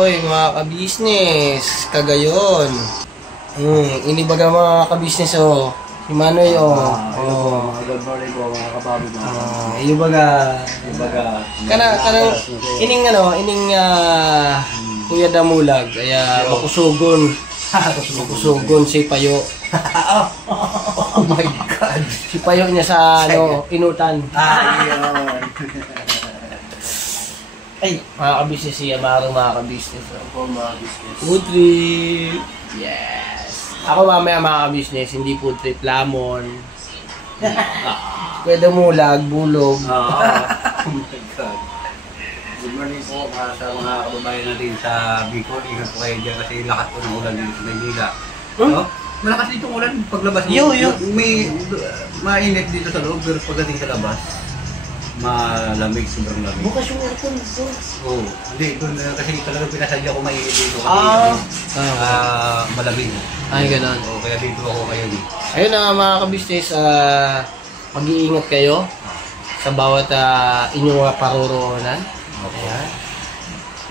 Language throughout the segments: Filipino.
oy mga ka-business, kagayon. Inibaga mga ka-business oh. Si Manoy oh. Good morning po mga kababi mo. Ibaga. Kanang ining Kuya Damulag kaya makusugon. Makusugon si Payo. Oh my God. Si Payo niya sa inutan. Ay, mga ka-business siya, mga ka-business. Opo, mga business. Food trip. Yes. Ako mamaya mga ka-business, hindi food trip, lamon. Pwede mulag, bulog. Oh my God. Good morning po sa mga kababayan natin sa Bicol. Ingat po kayo dyan kasi lakas po ng ulan dito sa Maynila. No? Malakas dito ang ulan paglabas. May mainit dito sa loob pero pagdating sa labas, malamig, sobrang lamig. Bukas yung aircon dito. Oo. Hindi, kasi talaga pinasadya ko mainit dito kasi malamig. Ay, ganun. Oo, kaya dito ako kayo dito. Ayun na mga ka-business, mag-iingat kayo sa bawat inyong paroroonan. Ayan.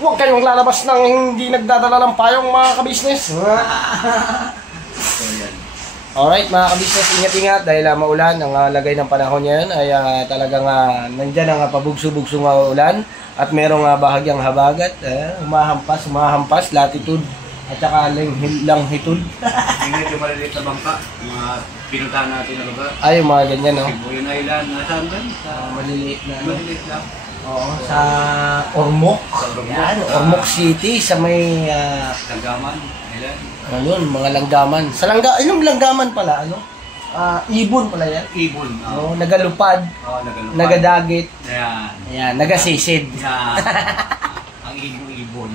Huwag kayong lalabas ng hindi nagdadala ng payong mga ka-business. Alright mga ka-business, ingat-ingat dahil maulan. Ang lagay ng panahon yan ay talagang nandyan ang pabugso-bugso ng ulan at merong bahagyang habagat, humahampas, latitude at saka langhitude. Ingat yung maliliit na bangka, mga pinuntahan natin na lugar. Ay, yung mga ganyan, no? Sibuyan Island, nasaan ba? Maliliit na. Maliliit lang. Oo, sa Ormoc. Yan, Ormoc City, sa may Langgaman, Island. ano yun, mga langgaman. Sa yung langgaman pala, ibon pala yan. Ibon. No, nagalupad, nagalupad. nagadagit. Ayan. Ayan, nagasisid. Yan. Ang ibon.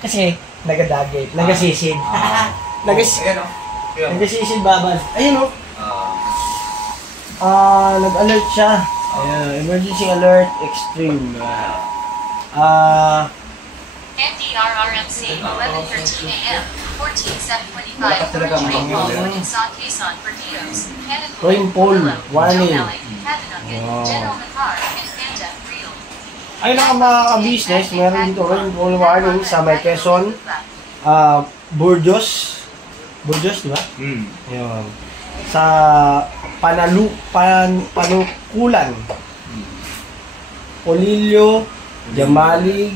Kasi nagadagit, nagasisid. Nagasisid babad. Ayun, nag-alert siya. Ayan, emergency alert extreme. NDRRMC 11:13 a.m. 14,725 rainfall in Sa Quezon, Perdios, Rainfall warning. General Matar, and Panda, Rio. Ayun ang mga ka-business, meron dito rainfall warning sa may Quezon, Burgos, di ba? Ayun. Sa Panukulan, Polillo, Jamalig,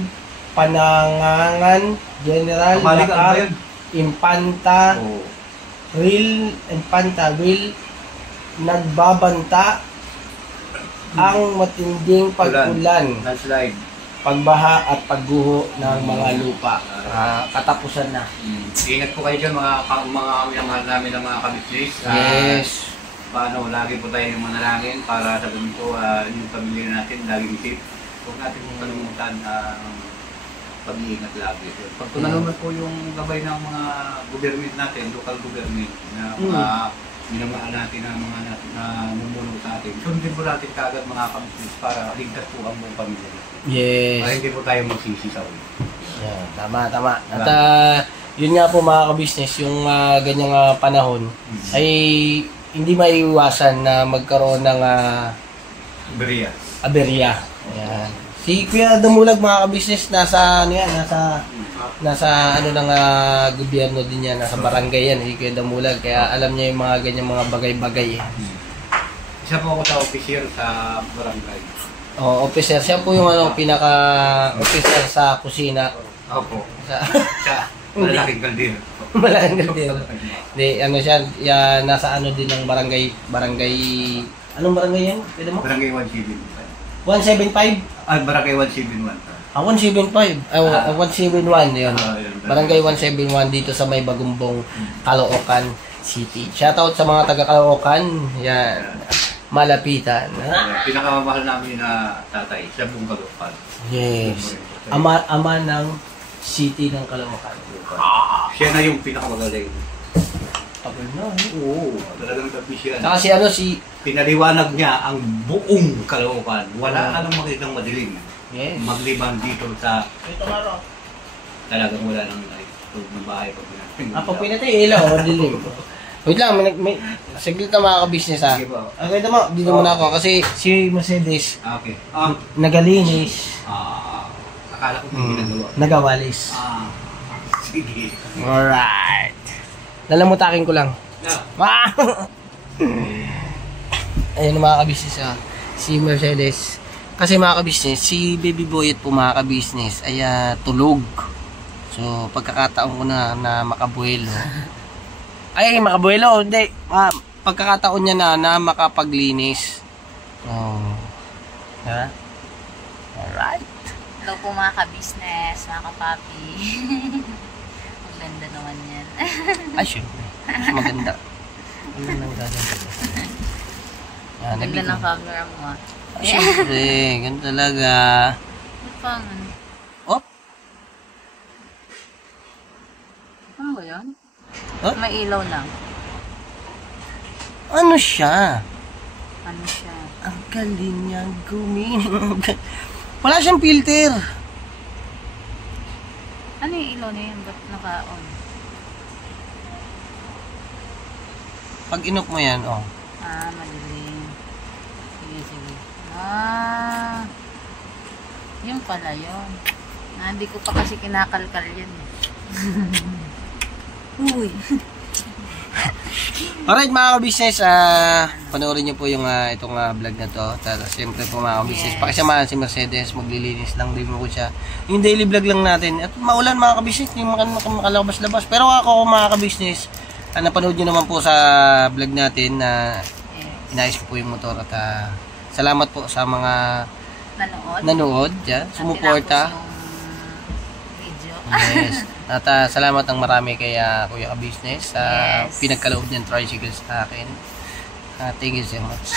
Panangangan, General Macar, Infanta, Will, nagbabanta ang matinding pag-ulan, pagbaha at pagguho ng mga lupa. Katapusan na. Ingat po kayo dyan mga minamahal namin ng mga kabisnes. Yes. Paano, lagi po tayo ng manalangin para sa ganito yung pamilya natin, laging safe. Huwag natin kung kalimutan pag-iingat lagi. Pag naman po yung gabay ng mga government natin, local government, na mga minamahal natin na mga namumuno sa atin, sundin po natin kagad mga kabisnes para ligtas po ang buong pamilya natin. Yes. Para hindi po tayo magsisi sa ulo. Yeah, tama. At yun nga po mga ka-business, yung ganyang panahon ay hindi maiiwasan na magkaroon ng aberya. Ayan. Si Kuya Damulag mga ka-business nasa ng gobyerno din yan, nasa barangay yan, si Kuya Damulag, kaya alam niya yung mga ganyang mga bagay-bagay. Isa po ako sa officer sa barangay. Officer. Siya po yung pinaka-officer sa kusina. Opo. Sa malaking kaldero. Malaking kaldero. Hindi, siya, nasa din ng barangay, anong barangay yan? Pwede mo? Barangay 175. 175? Barangay 171. 175. 171 yun. Barangay 171 dito sa may Bagumbong, Caloocan City. Shoutout sa mga taga Caloocan. Yan. Malapitan. Pinakamamahal namin na tatay, siya buong Caloocan. Yes. Ama ng city ng Caloocan. Siya na yung pinakamagaling. Tagal na. Oo, talagang gabi siya. Saka pinaliwanag niya ang buong Caloocan. Wala ka nang makitang madilim. Yes. Magliban dito sa... Talagang wala nang ng bahay pag pinatay. Pag pinatay, ilaw, madilim. Wait lang, may saglit na mga ka-business ha. Sige po. Okay naman, dito muna ako kasi si Mercedes Okay. nagalinis. akala ko may ginagawa. Nagawalis. Sige. Alright. Lalamutakin ko lang. Ah! Ayun mga kabisnes, si Mercedes. Kasi mga kabisnes, si Baby Boyet po mga kabisnes ay tulog. So pagkakataon ko na makabuelo. Ay, makabuelo, hindi. Pagkakataon niya na makapaglinis. Oh. Diba? Alright. Hello po mga ka-business, mga ka-papi. Ang ganda naman yan. Ay, syempre. Mas maganda. Ang ganda ng gaganda. Ang ganda ng camera mo ah. Ay, syempre. Ganda talaga. Ba't pang ano? Oh? Ano ba yan? Huh? May ilaw lang. Ano siya? Ano siya? Ang galing niyang gawin. Wala siyang filter. Ano yung ilaw na yun? Ba't naka-on? Pag inok mo yan, oh. Madilim. Sige. Yung pala yun. Hindi ko pa kasi kinakalkal yun. Uy. Alright mga ka-business, panoorin niyo po yung itong vlog na to. Siyempre po mga ka-business, pakisamahan si Mercedes, maglilinis lang din mo siya. Yung daily vlog lang natin. At maulan mga ka-business, hindi makalabas-labas. Pero ako mga ka-business, napanood niyo naman po sa vlog natin na inayos ko po yung motor. At salamat po sa mga nanood, sumuporta. Yes. At salamat ng marami kay Kuya Ka-Business sa pinagkaloob niyang tricycle sa akin. Thank you so much.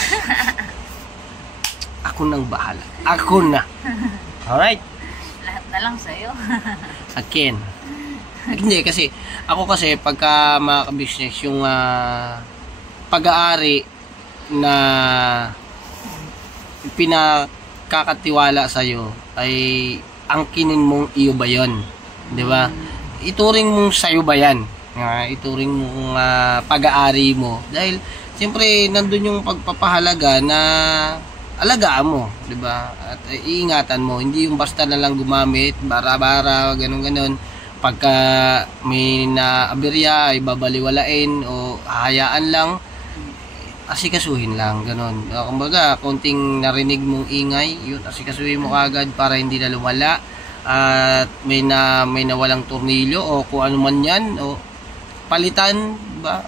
Ako nang bahala. Ako na. Alright? Lahat na lang sa'yo. Akin. Hindi, kasi ako kasi pagka mga ka-business yung pag-aari na pinakakatiwala sa'yo ay angkinin mong iyo ba yun? Di ba? Ituring mong sayo ba yan? Ituring mong pag-aari mo. Dahil, siyempre, nandun yung pagpapahalaga na alagaan mo. Di ba? At iingatan mo. Hindi yung basta na lang gumamit, bara-bara, ganun-ganun. Pagka may naaberya, ay babaliwalain o hahayaan lang, asikasuhin lang. Ganun. Kumbaga, konting narinig mong ingay, yun, asikasuhin mo kagad para hindi na lumala. At may nawalang tornilyo o kung ano man yan o palitan ba,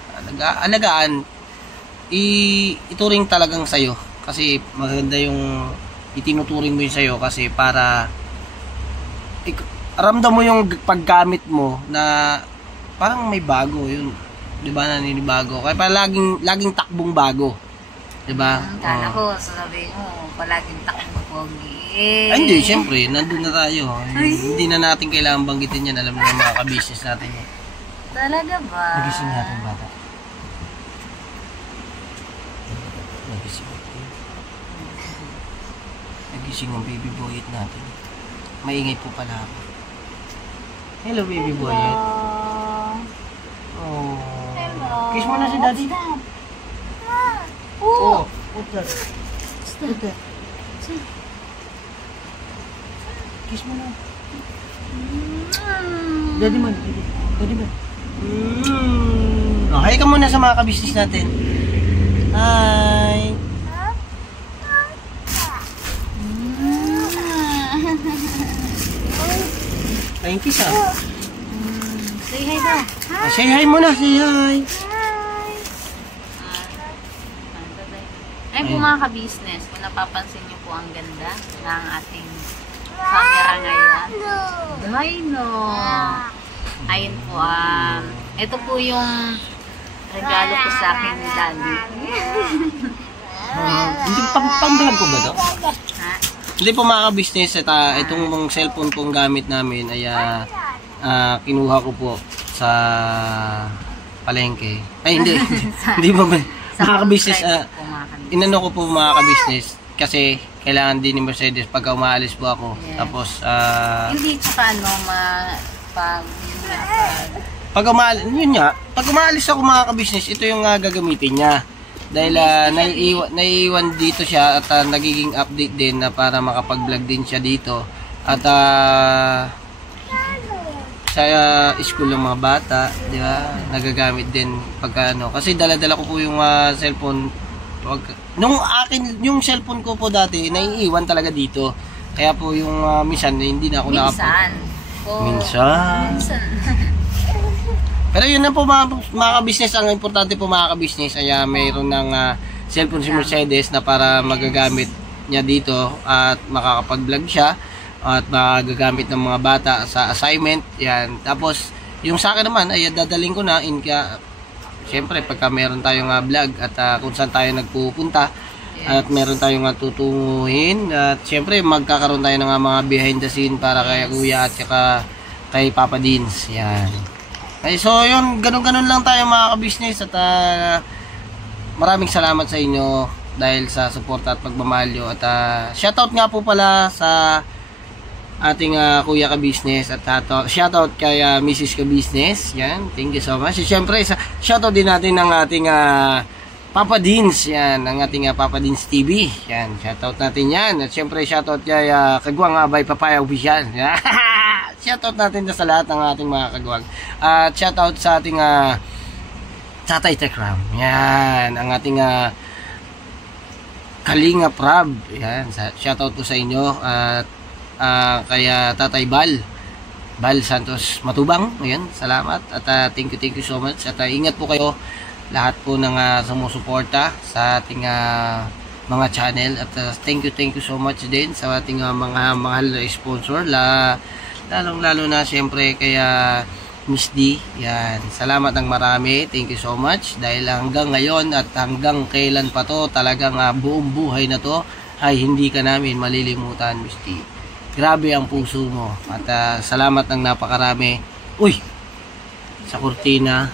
alagaan, ituring talagang sayo kasi maganda yung itinuturing mo yung sayo kasi para ramdam mo yung paggamit mo na parang may bago yun, di ba, naninibago kaya parang laging takbong bago, di ba? Kala ko sasabihin mo palaging takbong pogi. Ay, hindi, siyempre, nandun na tayo. Hindi na natin kailangan banggitin yan. Alam mo na mga ka-business natin yan. Talaga ba? Nagising natin bata. Nagising ang baby boyet natin. Maingay po pala ako. Hello, baby boyet. Oh. Hello. Kiss mo na si daddy. Oh. What's that? What's that? Kiss mo na. Daddy man. Oh, hi ka muna sa mga ka-business natin. Hi. Ayun, kiss Say hi daw. say hi muna, say hi. Ay po mga ka-business, kung napapansin niyo po ang ganda ng ating camera ngayon. Ay no. Ayun po, ito po yung regalo ko sa akin ni Daddy. Hindi pang-vlog ko ba ito? Ha? Hindi po mga ka-business, itong cellphone pong gamit namin ay kinuha ko po sa palengke. Ay hindi, hindi po ba? Mga ka-business, inano ko po mga ka-business kasi kailangan din ni Mercedes pagka umaalis po ako. Yes. Tapos, Hindi tsaka pag umaalis ako mga ka-business, ito yung gagamitin niya. Dahil naiiwan dito siya at nagiging update din na para makapag-vlog din siya dito. At sa school ng mga bata, di ba? Nagagamit din pagka ano. Kasi dala-dala ko po yung cellphone. Nung akin, yung cellphone ko po dati, naiiwan talaga dito. Kaya po yung minsan, hindi na ako Minsan. Pero yun na po mga ka-business. Ang importante po mga ka-business ay mayroon ng cellphone si Mercedes na para magagamit niya dito at makakapag-vlog siya at magagamit ng mga bata sa assignment. Yan. Tapos, yung sa akin naman ay dadaling ko na siyempre pagka meron tayong vlog at kung saan tayo nagpupunta at meron tayong tutunguhin at siyempre magkakaroon tayo ng mga behind the scene para kay Kuya at saka kay Papa Dins. Yan. Okay, so yun, ganun-ganun lang tayo mga ka-business at maraming salamat sa inyo dahil sa suporta at pagmamahal nyo. At shoutout nga po pala sa ating Kuya ka-business at shoutout kay Mrs. ka-business. Yan, thank you so much. Siyempre, shoutout din natin ng ating Papa Dins. Yan, ang ating Papa Dins TV. Yan, shoutout natin yan. At siyempre, shoutout kay Kagwang by Papaya Official. Shoutout natin sa lahat ng ating mga kagwang. At shoutout sa ating Tatay Tekram. Yan, ang ating Kalinga Prab. Yan, shoutout po sa inyo. At kaya Tatay Bal Santos Matubang. Ayan, salamat. At thank you so much. At ingat po kayo lahat po ng sumusuporta sa ating mga channel. At thank you so much din sa ating mga mahal na sponsor. Lalong-lalo na siyempre kaya Miss D. Yan. Salamat ng marami. Thank you so much. Dahil hanggang ngayon at hanggang kailan pa to, talagang buong buhay na to ay hindi ka namin malilimutan, Miss D. Grabe ang puso mo. At salamat ng napakarami. Uy! Sa kurtina.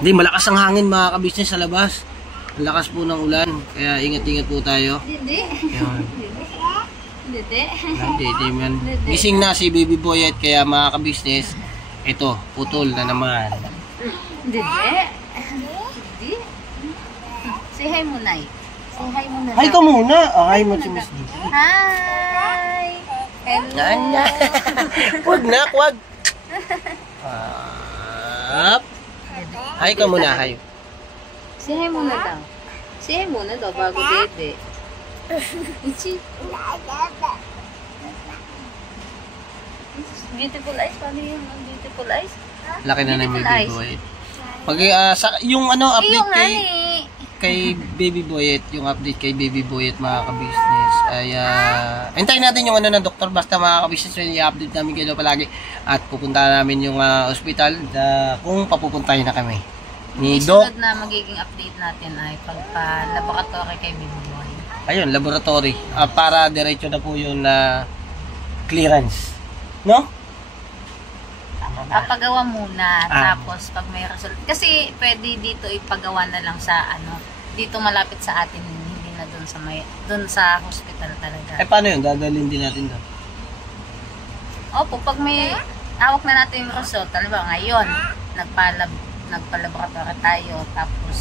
Hindi, malakas ang hangin mga ka-business sa labas. Ang lakas po ng ulan. Kaya ingat-ingat po tayo. Hindi. Yun. Hindi man. Gising na si Baby Boyet. Kaya mga ka-business, ito, putol na naman. Hindi. Say hi muna eh. Say hi muna. Hi ka muna. Hi mo si Miss D. Hi! Hello! Wag na, wag. Hi ka muna, hi. Say hi muna daw. Say hi muna daw bago dede. Ichi. Beautiful eyes. Paano yung beautiful eyes? Laki na ng Baby Boyet. Pag yung update kay Baby Boyet, yung update kay Baby Boyet mga ka-business ay hintayin natin yung ng doktor. Basta mga ka-business i-update namin kayo palagi at pupunta namin yung ospital kung papupuntahin na kami ni Doc. Sunod na magiging update natin ay pagpa-laboratory kay Baby Boy. Ayun, laboratory para diretso na po yung clearance, no? Papagawa muna, tapos pag may result. Kasi pwede dito ipagawa na lang sa dito malapit sa atin, hindi na doon sa hospital talaga. Paano yun? Dadalhin din natin doon? Opo, pag may hawak na natin yung result, halimbawa ngayon, nagpa-laboratory tayo, tapos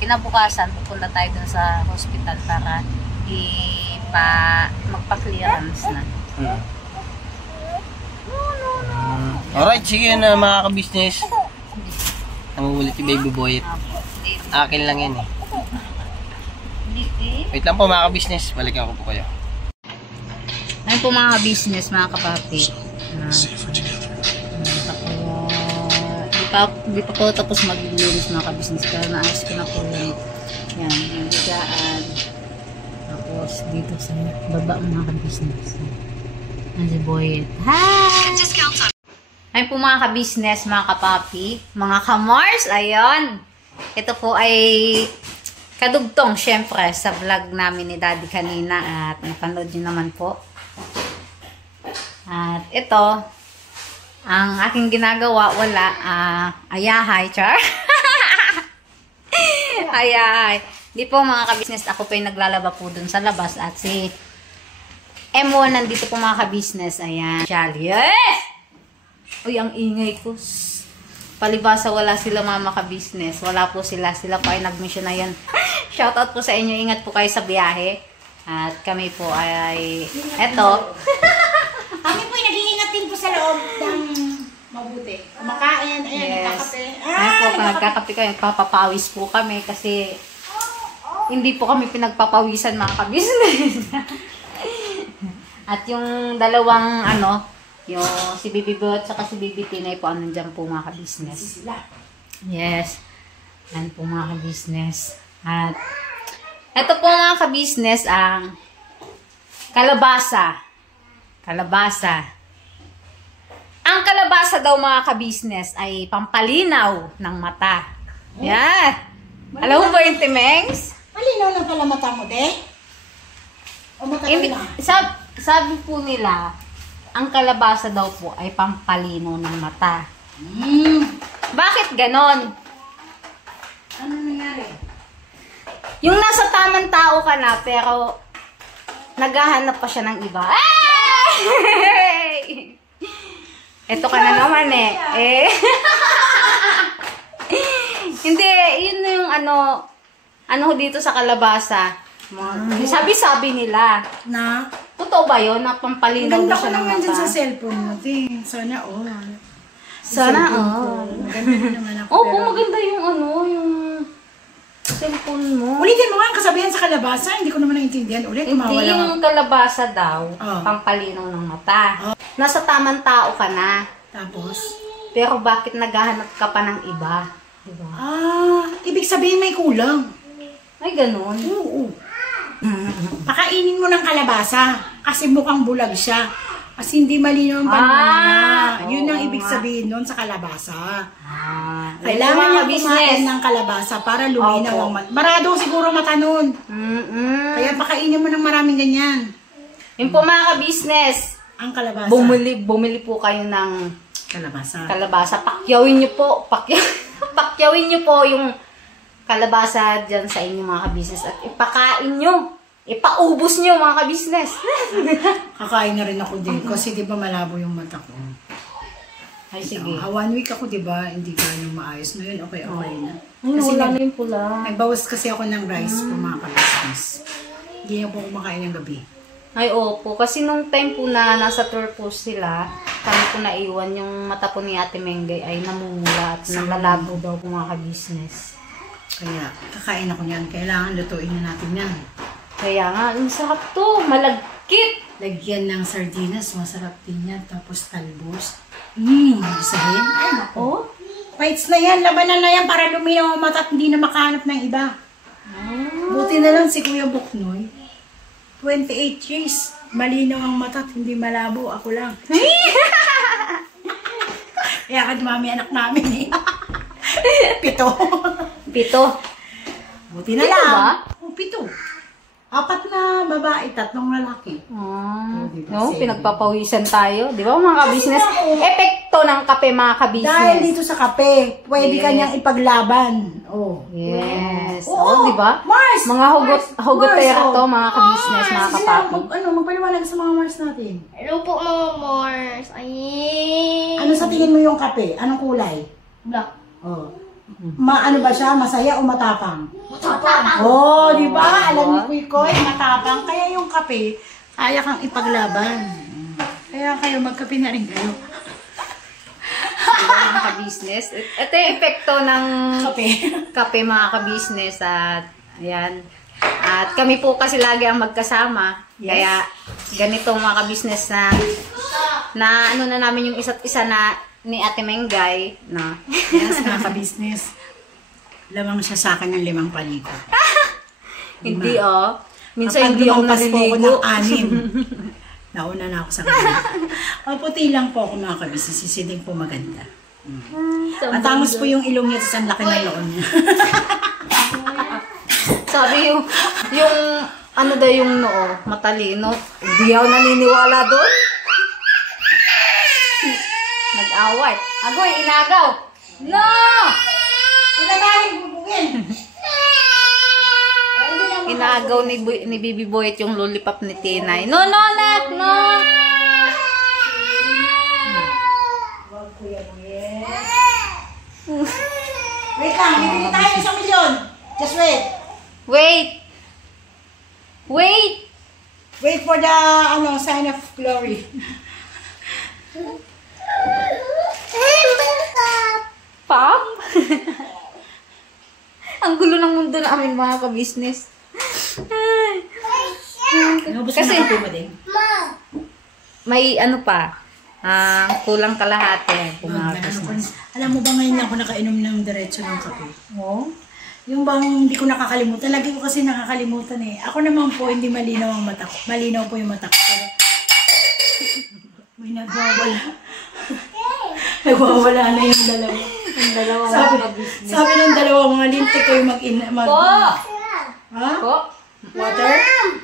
kinabukasan, pupunta tayo doon sa hospital para magpa-clearance na. Alright, sige na mga ka-business. Nangulit si Baby Boyet. Akin lang yan eh. Wait lang po mga ka-business. Balikan ko po kayo. Ayun po mga ka-business, mga kapapi. Di pa po tapos mag-linis mga ka-business. Pero naayos ko na po yun. Yan, yung bigaan. Tapos dito sa baba mga ka-business. Ang si Boyet. Hi! Ayun po mga ka-business, mga kapapi, mga ka-Mars, ayun. Ito po ay kadugtong syempre sa vlog namin ni Daddy kanina at napanood nyo naman po. At ito, ang aking ginagawa, wala, ayahay, char. Ayahay. Di po mga ka-business, ako pa yung naglalaba po dun sa labas at si M1 nandito po mga ka-business, ayan. Yes! Uy, ang ingay ko. Palibasa wala sila mama ka-business. Wala po sila. Sila po ay nag-mission na yan. Shoutout po sa inyo. Ingat po kayo sa biyahe. At kami po ay eto. natin po sa loob ng mabuti. Kumakain, ayan, Yes. nagkakape. Ayan po, kung nagkakape kayo, papapawis po kami kasi hindi po kami pinagpapawisan mga kabisnes. At yung dalawang yung si Bibi Bo at saka si Bibi Tinay po, nandyan po mga kabisnes. Sila. Yes. Yan po mga kabisnes. At ito po mga kabisnes ang kalabasa. Kalabasa. Ang kalabasa daw mga kabisnes ay pampalinaw ng mata. Yan. Alam mo ba yung Timengs? Malinaw lang pala mata mo, de? O matagal Hindi, na? sabi po nila, ang kalabasa daw po ay pampalinaw ng mata. Bakit ganon? Ano nangyari? Yung nasa tamang tao ka na, pero naghahanap pa siya ng iba. Hey! Eto ka na naman eh. Hindi, yun yung ano dito sa kalabasa. Sabi-sabi nila. Na? Totoo ba yun? Na pampalinaw Ganda na ko siya ng naman dyan sa mata? cellphone mo, de. Sana all. Sana Cellphone ko. all. Maganda naman ako. Opo, pero- maganda yung yung cellphone mo. Ulitin mo nga ang kasabihan sa kalabasa. Hindi ko naman naintindihan. Ulit, Hindi, tumawala ako. yung kalabasa daw, Oh. pampalinaw ng mata. Nasa tamang tao ka na, Tapos? pero bakit naghahanap ka pa ng iba? Diba? Ibig sabihin may kulang. Ay, ganun. Oo. Pakainin mo ng kalabasa. Kasi mukhang bulag siya. Kasi hindi malinaw ang panuna. Yun ang oo ibig nga. sabihin nun sa kalabasa. Kailangan Kailangan niya business. kumain ng kalabasa para luminaw Opo. ang mata. Marado siguro mata nun. Kaya pakainin mo ng maraming ganyan. Yung po mga ka-business, Ang kalabasa. bumili po kayo ng Kalabasa. kalabasa. Pakyawin nyo po. Pakyawin nyo po yung kalabasa dyan sa inyo mga ka-business. At ipakain nyo. Ipaubos nyo mga ka-business. Kakain na rin ako din. Kasi di ba malabo yung mata ko. Ay, sige. 1 week ako, di ba? Hindi ganun maayos. Ngayon, okay na. Ay, Kasi wala na yung pula. nagbawas kasi ako ng rice po mga ka-business. Hindi na po kumakain ng gabi. Ay, opo. Kasi nung time po na nasa tour po sila, kami po naiwan yung mata po ni Ate Mengay ay namumula at nalalabo daw po mga ka-business. Kaya, kakain ako niyan. Kailangan lutuin na natin yan. Kaya nga, ang sarap to. Malagkit. Lagyan ng sardinas. Masarap din yan. Tapos talbos. Sabihin. Ay, nako. Oh? Fights na yan. Labanan na yan para luminaw ang mata at hindi na makahanap ng iba. Buti na lang si Kuya Buknoy. 28 years. Malinaw ang mata at hindi malabo. Ako lang. Kaya ka dumami anak namin eh. 7. Pito. Buti na Pito lang. ba? Oh, 7. 4 na babae, 3 lalaki. Diba, No, 7. pinagpapawisan tayo. Di ba mga ka-business? Epekto ng kape mga ka-business. Dahil dito sa kape, pwede Yes. kanyang ipaglaban. Oh. Yes. Oo, Oh, di ba? Mars! Mga hugotera Mars, to, oh. mga ka-business, mga Sige kapapi. na, magpaliwanag sa mga Mars natin. Hello po mga Mars. Ay. Ano sa tingin mo yung kape? Anong kulay? Black. Oh. Ano ba siya? Masaya o matapang? Matapang. Oh, di ba? Alam ni Kuy Koy, matapang. Kaya yung kape, kaya kang ipaglaban. Kaya kayo, magkape na rin kayo. Diba, mga ka-business? Ito yung epekto ng Kape. kape mga ka-business. At ayan. At kami po kasi lagi ang magkasama. Yes. Kaya ganito mga ka-business na ano na namin yung isa't isa na ni Ate Mengay na Yes, mga ka-business. Lamang siya sa akin ng 5 paliko. hindi minsan Kapag hindi ako lumampas po ako naliligo. ng 6. Nauna na ako sa kanya. Puti lang po ako mga ka-business. Sisiding po maganda. Matangos po yung ilong niya sa laki ng loon niya. Sabi yung ano daw yung noo, matalino. Hindi ako naniniwala doon. Nag-away. Agoy, inagaw. No! Pinagaling bubugin. Inagaw ni Bibi Boyet yung lollipop ni Tinay. No, nak, no! Wait lang, bibili tayo ng 1 milyon. Just wait. Wait! Wait! Wait for the sign of glory. Pop? Ang gulo ng mundo namin mga ka-business. Kasi may ano pa, kulang kalahati kung mga business. Alam mo ba ngayon ako nakainom ng diretso ng kape? Oo. Yung bang hindi ko nakakalimutan. Lagi ko kasi nakakalimutan eh. Ako naman po, hindi malinaw ang mata ko. Malinaw po yung mata ko. Pero may nagwawala. Nagwawala na yung dalawa. Ang dalawa Sabi, mga business. sabi ng dalawa mga linti ko yung mag-ina. Po! Ha? Po! Water?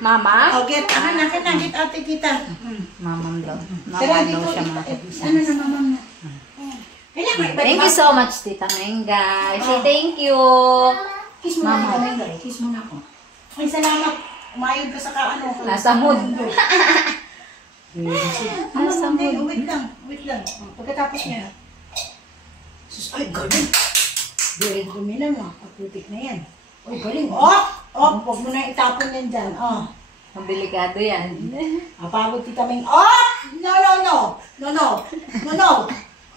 Mama? O, get. Akin, get ate kita. Mamam daw. Pero Mama dito, daw siya mga ka-business. ano na mamam na? Kailangan, Thank you so much, Tita Menga. Say thank you. Kiss mo na ako, Menga. Kiss mo na ako. Ay, salamat. Umayod ka sa kaano. Nasa mood. Nasa mood. Wait lang. Wait lang. Pagkatapos niya. Sus, ay, galing. Very dumi lang, Paputik na yan. Ay, galing. Huwag mo na itapon yan dyan. Ang delikado yan. Apagod Tita Meng. No.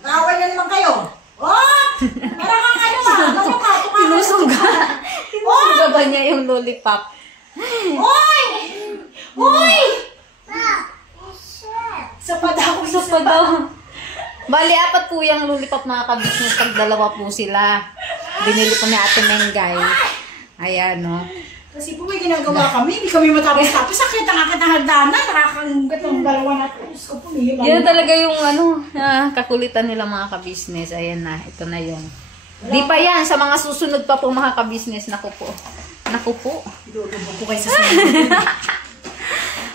Naaway na naman kayo. Para kang ano Tinusog ka. Tinusog ba niya yung lollipop? Hoy! Sa padaw. Sa pa daw. Bali, 4 po yung lollipop mga ka-business. Pag 2 po sila. Binili po ni Ate Menggay. Ayan, no. Kasi po may ginagawa kami. Hindi kami matapos-tapos. Sakit ang akit ng hagdanan. Nakakanggat ng dalawa natin. Gusto ko po. Yan talaga yung kakulitan nila mga ka-business. Ayan na. Ito na yung. Di pa yan. Sa mga susunod pa po mga ka-business. Naku po. Idulubog ko kayo sa sunod.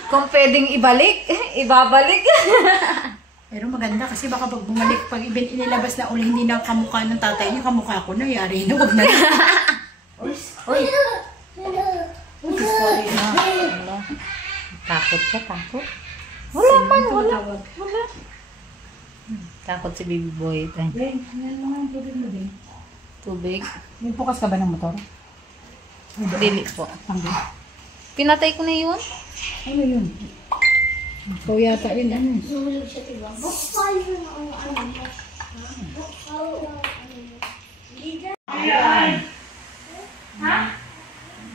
Kung pwedeng ibalik, ibabalik. Pero maganda kasi baka pag bumalik, pag inilabas na uli, hindi na kamukha ng tatay niya, kamukha ko na, yari na, wag na. Uy. Sorry na. Wala. Takot ka, takot. Wala. Takot si baby boy. Ben, yan mga yung tubig mo din. Tubig. May bukas ka ba ng motor? Dili po. Pinatay ko na yun. Ano yun? Ikaw yata yun, ano? Nahulog siya, diba? Bukal yun ang ano. Bukal ang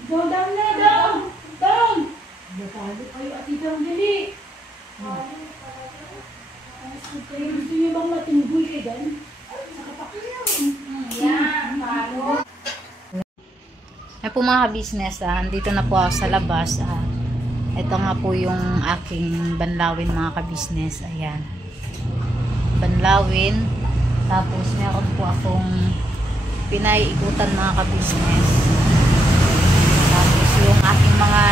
Down na, down! Natalo kayo at itang dali. Kayo gusto niyo bang matinggoy kayo dyan? Ay po mga business, andito na po ako sa labas. Ito nga po yung aking banlawin mga ka-business. Ayan. Banlawin. Tapos meron po akong pinaiikutan mga ka-business. Tapos yung aking mga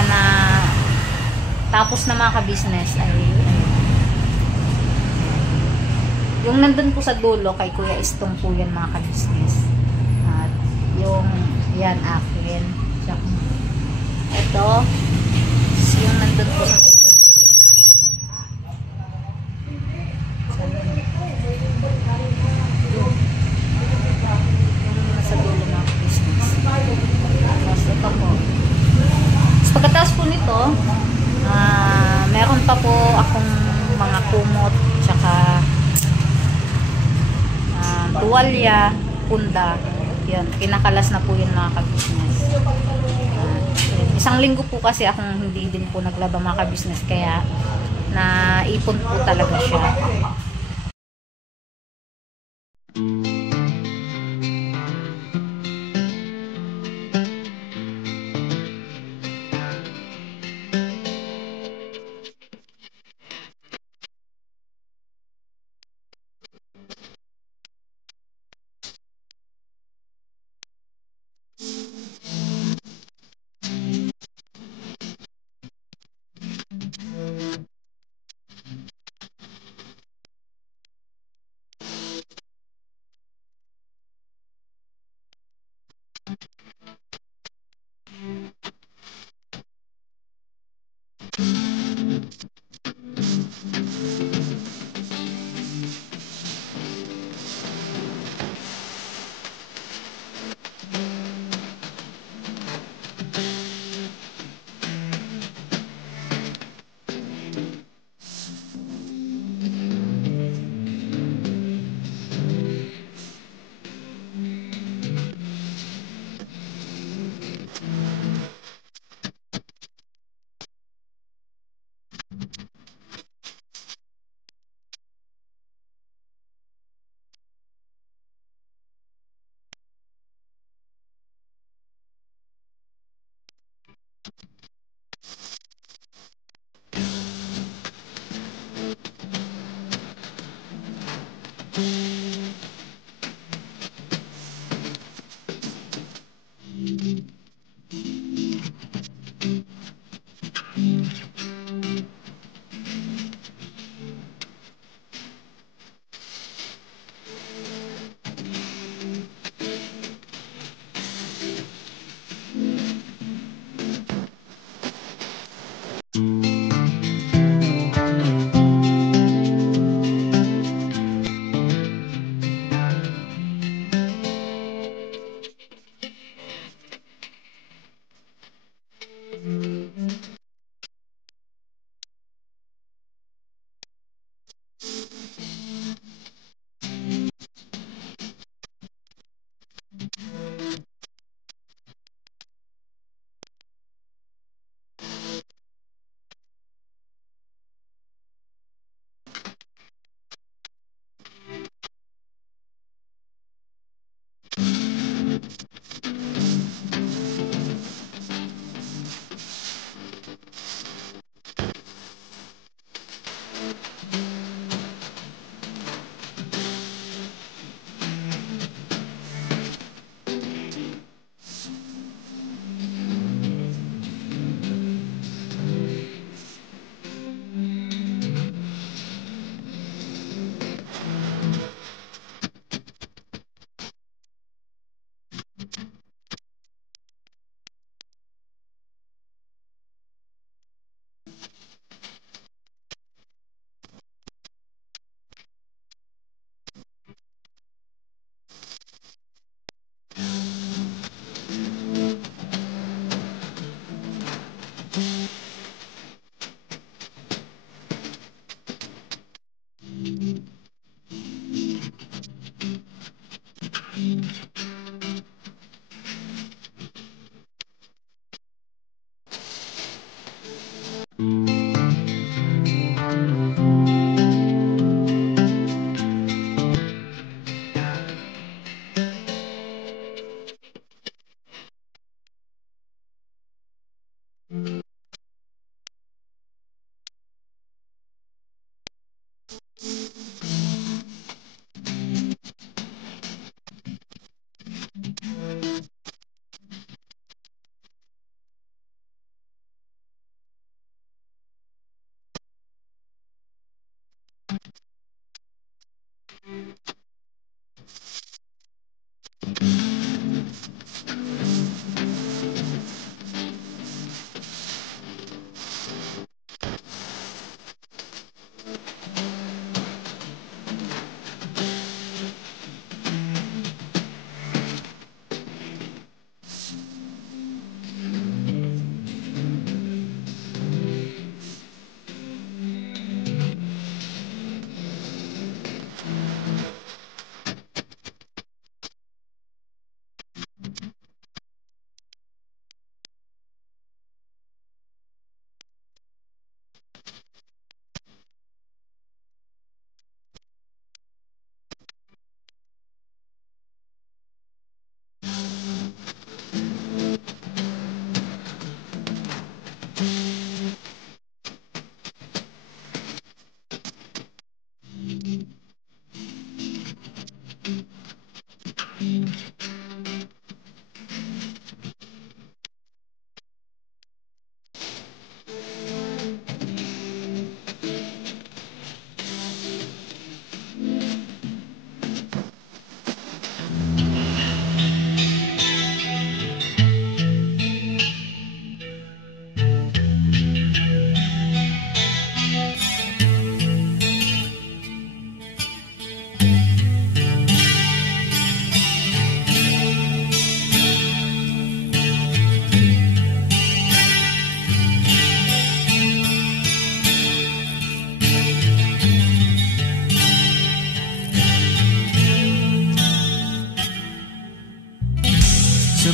tapos na mga ka-business ay yung nandun po sa dulo kay Kuya Istong po yan mga ka-business. At yung yan akin. Ito yung nandun po sa may dulo. Yung nasa dulo mga ka-business. Tapos ito po. Tapos pagkatapos po nito, meron pa po akong mga kumot tsaka tuwalya, punda. Yan, kinakalas na po yun mga ka-business. Isang linggo po kasi akong hindi din po naglaba mga ka-business kaya naipon po talaga siya.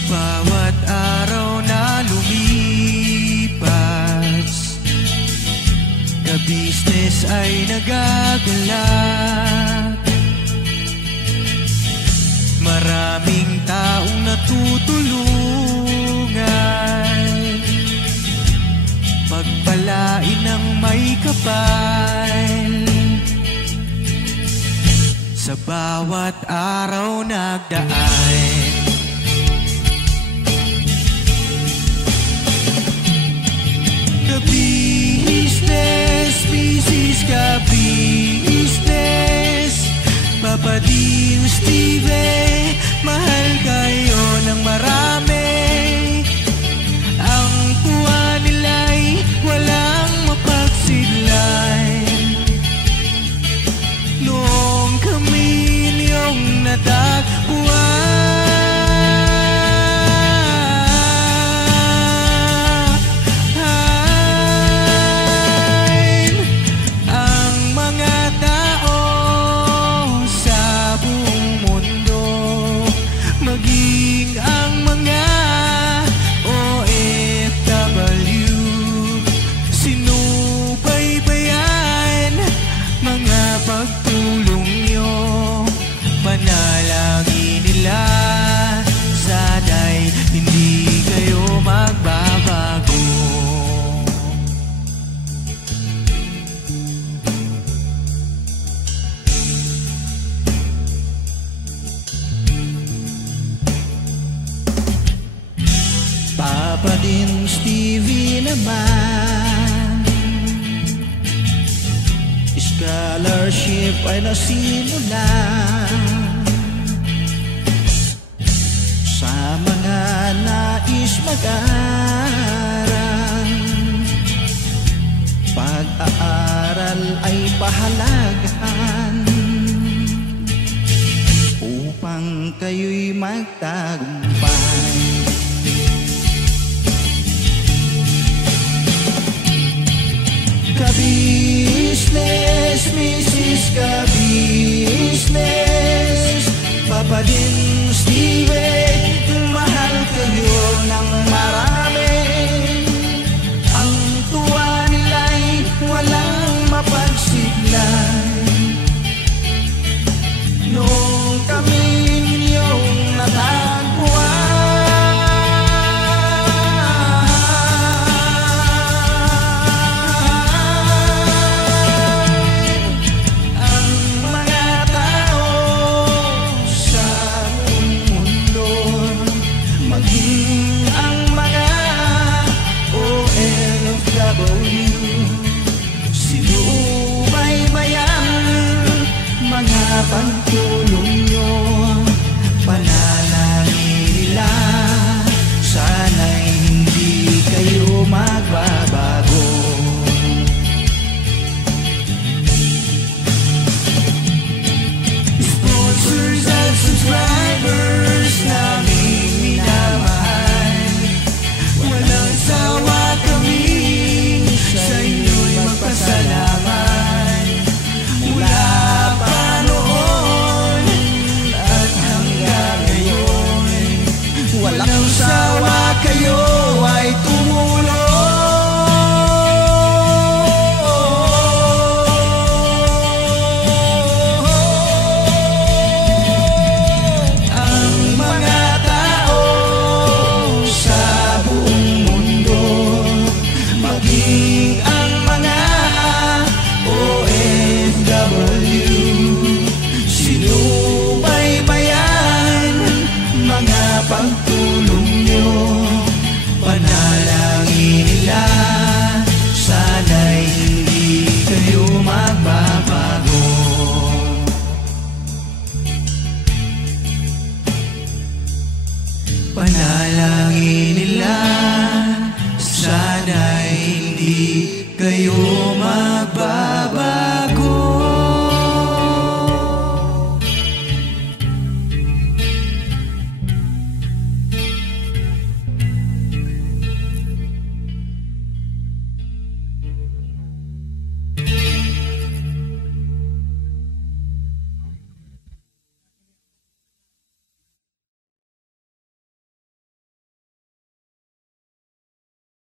Bawat araw na lumipas, ka-business ay nagagalak. Maraming taong natutulungan, pagpalain ng may kapal. Sa bawat araw nagdaan, ka-business, business ka-business, Papa Dio, Steve, mahal kayo ng marami. Ang tuwa nila'y walang mapagsidlan. Noong kami niyong natagpuan, ang mga tao sa buong mundo, maging ang mga OFW, sinubaybayan mga pagtulong nyo, panalangin nila, sana'y hindi kayo magbabago. Papa din Stevie naman, scholarship ay nasimulan sa mga nais mag-aral. Pag-aaral ay pahalagahan upang kayo'y magtagumpay. Ka-business, Mrs. Ka-business, Papa din Steve, mahal kayo ng marami. Ang tuwa nila'y walang mapagsiglan. Noong kami ninyong natagpuan, sinubaybayan mga pagtulong